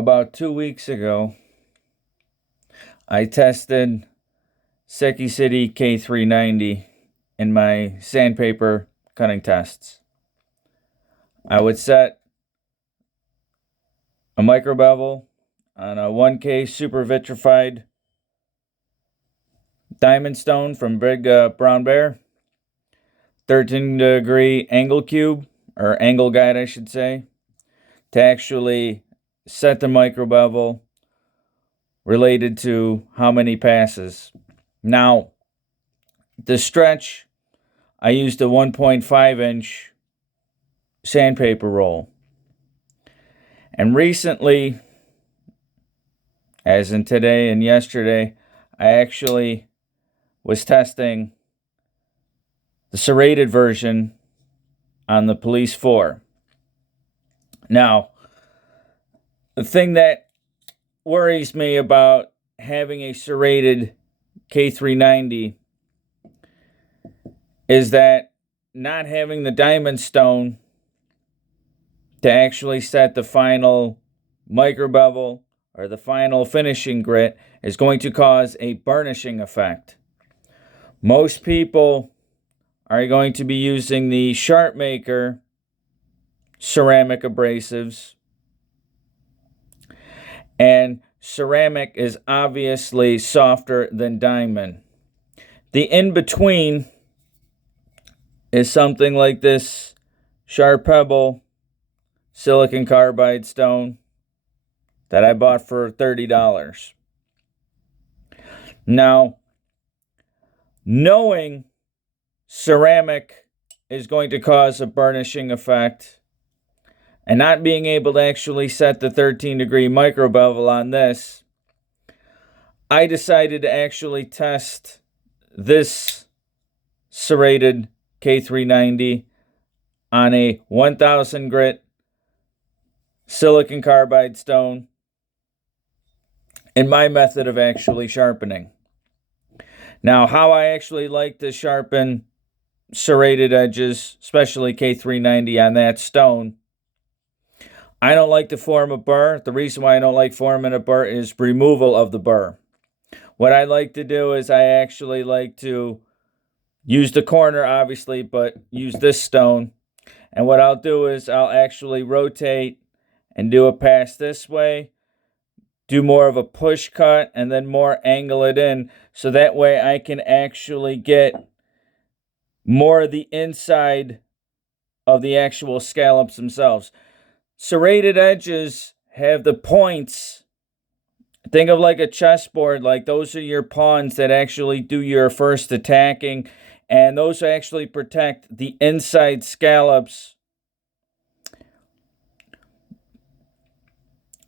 about 2 weeks ago, I tested City K390 in my sandpaper cutting tests. I would set a micro bevel on a 1K super vitrified diamond stone from Big Brown Bear, 13-degree angle cube, or angle guide I should say, to actually set the micro bevel related to how many passes. Now, the stretch, I used a 1.5-inch sandpaper roll. And recently, as in today and yesterday, I actually was testing the serrated version on the Police 4. Now, the thing that worries me about having a serrated K390 is that not having the diamond stone to actually set the final micro bevel or the final finishing grit is going to cause a burnishing effect. Most people are going to be using the Sharpmaker ceramic abrasives, and ceramic is obviously softer than diamond. The in-between is something like this Sharp Pebble silicon carbide stone that I bought for $30. Now, knowing ceramic is going to cause a burnishing effect and not being able to actually set the 13-degree micro bevel on this, I decided to actually test this serrated K390 on a 1000 grit silicon carbide stone in my method of actually sharpening. Now, how I actually like to sharpen serrated edges, especially K390 on that stone, I don't like to form a burr. The reason why I don't like forming a burr is removal of the burr. What I like to do is I actually like to use the corner, obviously, but use this stone. And what I'll do is I'll actually rotate and do a pass this way, do more of a push cut, and then more angle it in, so that way I can actually get more of the inside of the actual scallops themselves. Serrated edges have the points. Think of like a chessboard, like those are your pawns that actually do your first attacking, and those actually protect the inside scallops.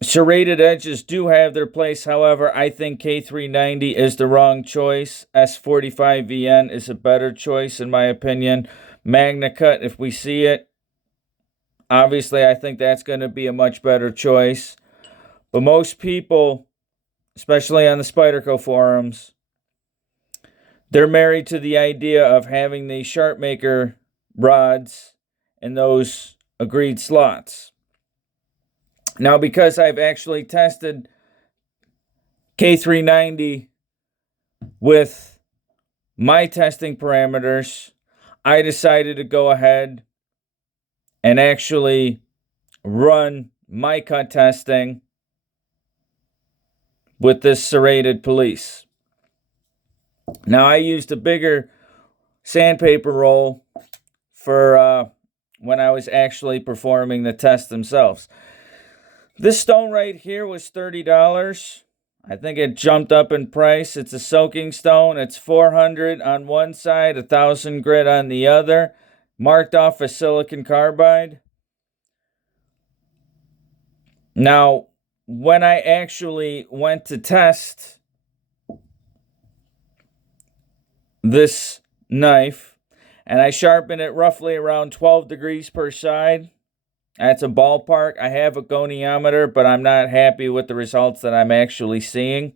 Serrated edges do have their place. However, I think K390 is the wrong choice. S45VN is a better choice in my opinion. Magna Cut, if we see it, obviously I think that's going to be a much better choice. But most people, especially on the Spyderco forums, they're married to the idea of having the Sharpmaker rods in those agreed slots. Now, because I've actually tested K390 with my testing parameters, I decided to go ahead and actually run my cut testing with this serrated Police. Now, I used a bigger sandpaper roll for when I was actually performing the tests themselves. This stone right here was $30. I think it jumped up in price. It's a soaking stone. It's 400 on one side, 1000 grit on the other, marked off as silicon carbide. Now, when I actually went to test this knife, and I sharpened it roughly around 12 degrees per side, that's a ballpark. I have a goniometer, but I'm not happy with the results that I'm actually seeing.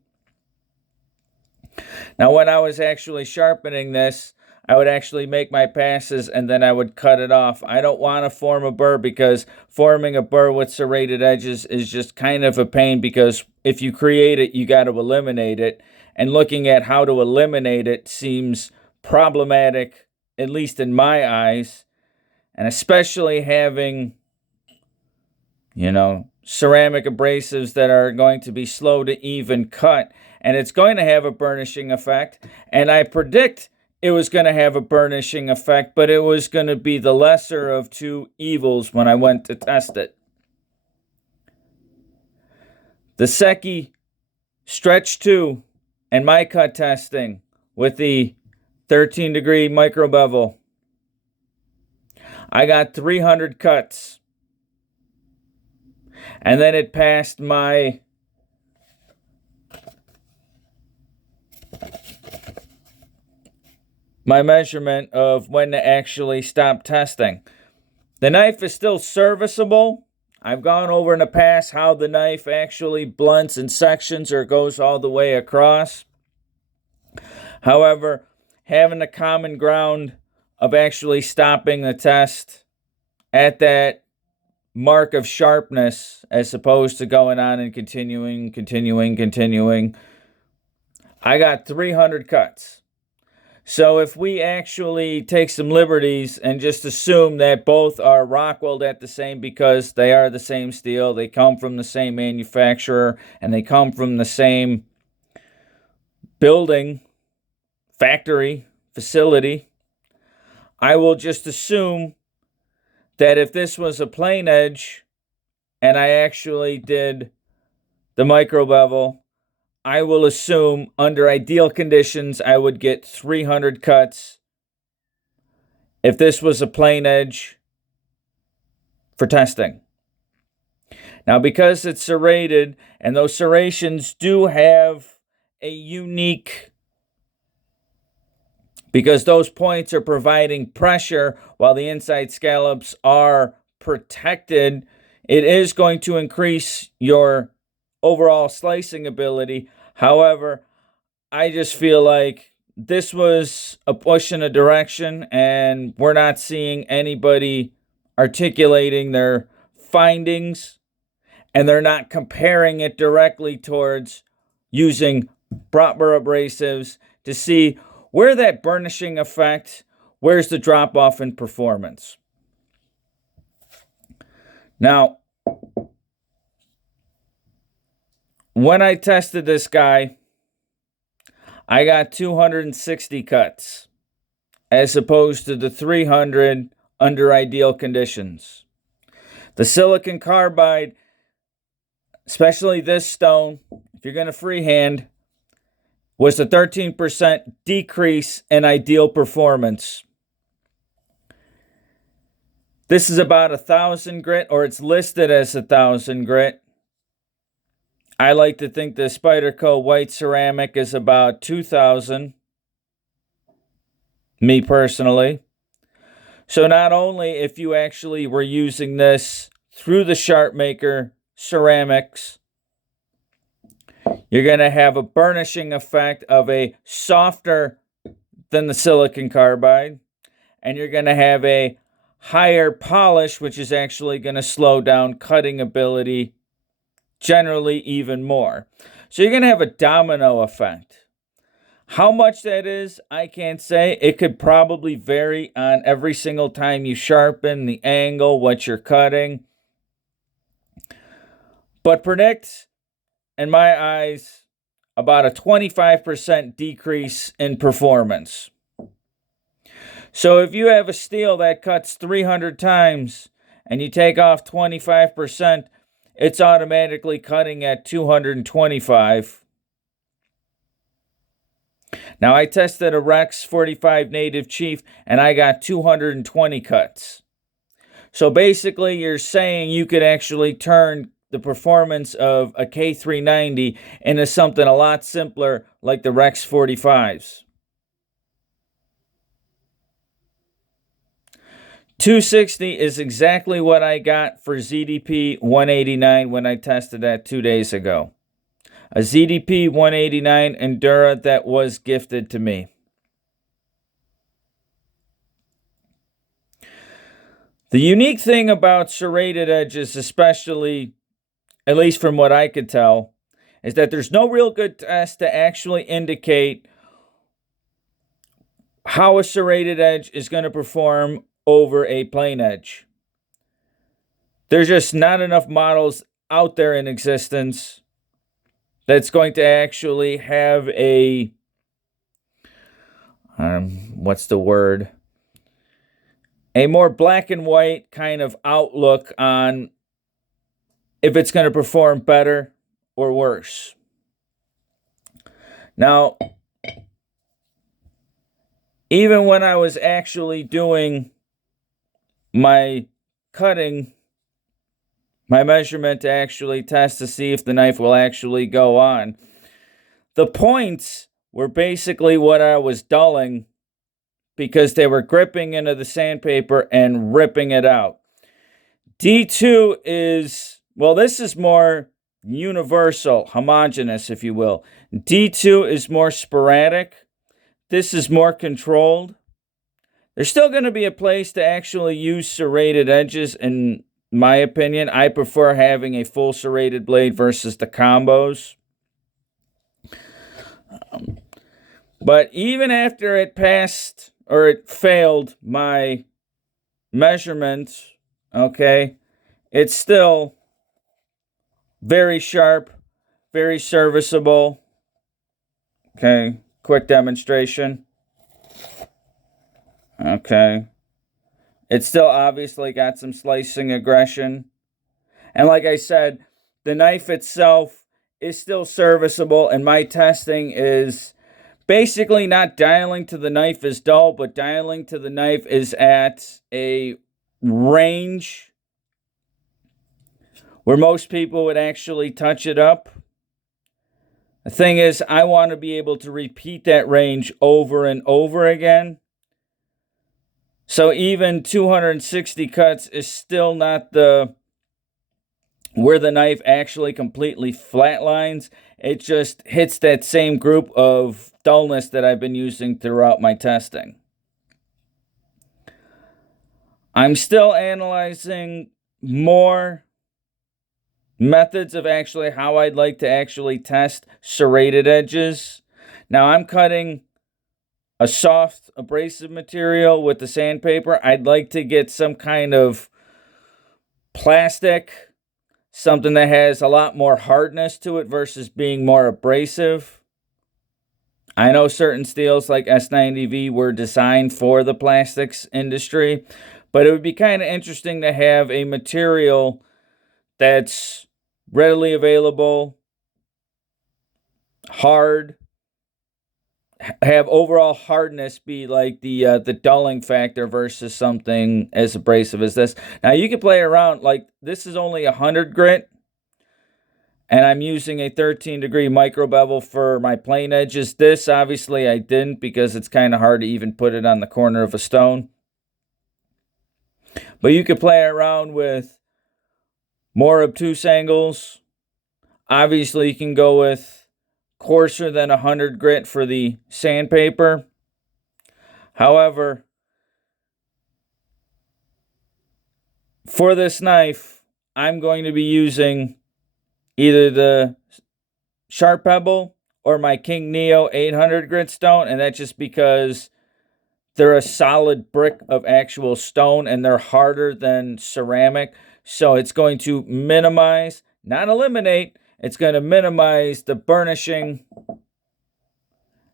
Now, when I was actually sharpening this, I would actually make my passes and then I would cut it off. I don't want to form a burr because forming a burr with serrated edges is just kind of a pain, because if you create it, you got to eliminate it. And looking at how to eliminate it seems problematic, at least in my eyes. And especially having, ceramic abrasives that are going to be slow to even cut. And it's going to have a burnishing effect. And I predict it was going to have a burnishing effect, but it was going to be the lesser of two evils when I went to test it. The Secchi Stretch 2 and my cut testing with the 13-degree micro bevel, I got 300 cuts. And then it passed my measurement of when to actually stop testing. The knife is still serviceable. I've gone over in the past how the knife actually blunts in sections or goes all the way across. However, having the common ground of actually stopping the test at that mark of sharpness, as opposed to going on and continuing, I got 300 cuts. So if we actually take some liberties and just assume that both are Rockwelled at the same, because they are the same steel, they come from the same manufacturer, and they come from the same building, factory, facility, I will just assume that if this was a plain edge and I actually did the micro bevel, I will assume under ideal conditions I would get 300 cuts if this was a plain edge for testing. Now, because it's serrated, and those serrations do have a unique, because those points are providing pressure while the inside scallops are protected, it is going to increase your overall slicing ability. However, I just feel like this was a push in a direction, and we're not seeing anybody articulating their findings, and they're not comparing it directly towards using proper abrasives to see where that burnishing effect, where's the drop-off in performance. Now, when I tested this guy, I got 260 cuts, as opposed to the 300 under ideal conditions. The silicon carbide, especially this stone, if you're going to freehand, was a 13% decrease in ideal performance. This is about 1,000 grit, or it's listed as 1,000 grit. I like to think the Spyderco white ceramic is about 2,000, me personally. So not only if you actually were using this through the SharpMaker ceramics, you're going to have a burnishing effect of a softer than the silicon carbide, and you're going to have a higher polish, which is actually going to slow down cutting ability generally even more. So you're going to have a domino effect. How much that is, I can't say. It could probably vary on every single time you sharpen, the angle, what you're cutting. But predict, in my eyes, about a 25% decrease in performance. So if you have a steel that cuts 300 times and you take off 25%, it's automatically cutting at 225. Now, I tested a Rex 45 Native Chief, and I got 220 cuts. So basically, you're saying you could actually turn the performance of a K390 into something a lot simpler like the Rex 45s. 260 is exactly what I got for ZDP 189 when I tested that 2 days ago. A ZDP 189 Endura that was gifted to me. The unique thing about serrated edges, especially, at least from what I could tell, is that there's no real good test to actually indicate how a serrated edge is going to perform over a plain edge. There's just not enough models out there in existence that's going to actually have a, what's the word? A more black and white kind of outlook on if it's going to perform better or worse. Now, even when I was actually doing my cutting, my measurement to actually test to see if the knife will actually go on, the points were basically what I was dulling because they were gripping into the sandpaper and ripping it out. D2 is, well, this is more universal, homogeneous, if you will. D2 is more sporadic. This is more controlled. There's still going to be a place to actually use serrated edges, in my opinion. I prefer having a full serrated blade versus the combos. But even after it passed, or it failed my measurement, okay, it's still very sharp, very serviceable. Okay, quick demonstration. Okay. It's still obviously got some slicing aggression. And like I said, the knife itself is still serviceable, and my testing is basically not dialing to the knife is dull, but dialing to the knife is at a range where most people would actually touch it up. The thing is, I want to be able to repeat that range over and over again. So even 260 cuts is still not where the knife actually completely flatlines. It just hits that same group of dullness that I've been using throughout my testing. I'm still analyzing more methods of actually how I'd like to actually test serrated edges. Now I'm cutting a soft abrasive material with the sandpaper. I'd like to get some kind of plastic, something that has a lot more hardness to it versus being more abrasive. I know certain steels like S90V were designed for the plastics industry, but it would be kind of interesting to have a material that's readily available, hard, have overall hardness be like the dulling factor versus something as abrasive as this. Now you can play around, like this is only 100 grit, and I'm using a 13 degree micro bevel for my plain edges. This obviously I didn't because it's kind of hard to even put it on the corner of a stone. But you could play around with more obtuse angles. Obviously you can go with coarser than 100 grit for the sandpaper. However, for this knife, I'm going to be using either the Sharp Pebble or my King Neo 800 grit stone, and that's just because they're a solid brick of actual stone and they're harder than ceramic. So it's going to minimize, not eliminate, it's going to minimize the burnishing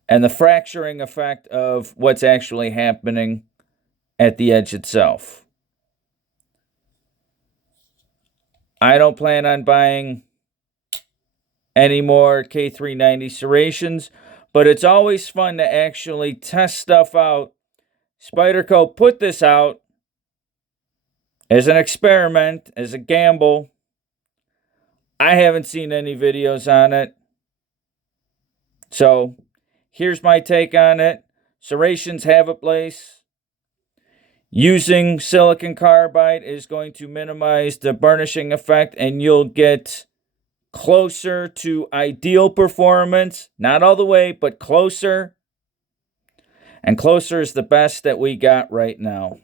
and the fracturing effect of what's actually happening at the edge itself. I don't plan on buying any more K390 serrations, but it's always fun to actually test stuff out. Spyderco put this out as an experiment, as a gamble. I haven't seen any videos on it. So, here's my take on it. Serrations have a place. Using silicon carbide is going to minimize the burnishing effect, and you'll get closer to ideal performance. Not all the way, but closer. And closer is the best that we got right now.